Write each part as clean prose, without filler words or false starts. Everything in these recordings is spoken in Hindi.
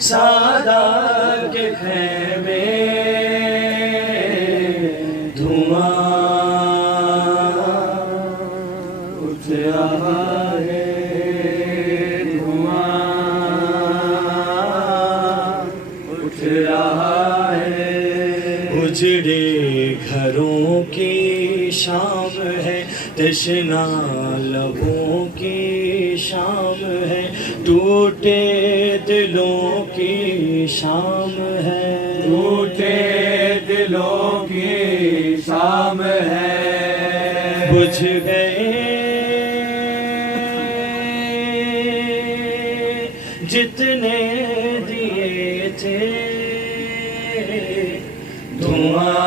सादा के खैमे धुआं उठ रहा है, धुआं उठ रहा है। उजड़े घरों की शाम है, तशना लबों की शाम है, टूटे दिलों की शाम है, टूटे दिलों की शाम है। बुझ गए जितने दिए थे, धुआं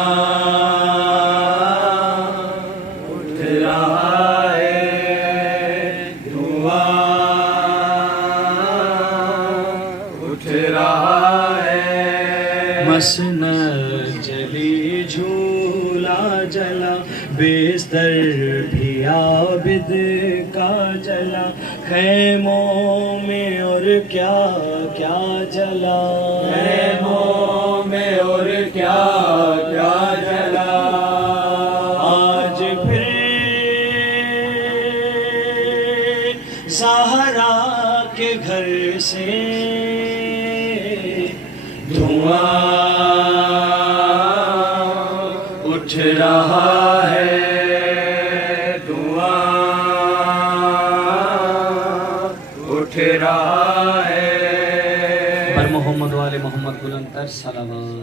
उठ रहा है, धुआं उठ रहा है। मसनद जली, झूला जला, बिस्तर भी आबिद का जला, खैमों में और क्या क्या जला, खैमों में और क्या क्या जला। आज फिर सहारा के घर से धुआं उठ रहा है, धुआं उठ रहा है। पर मोहम्मद वाले मोहम्मद बुलंद तर सलावत।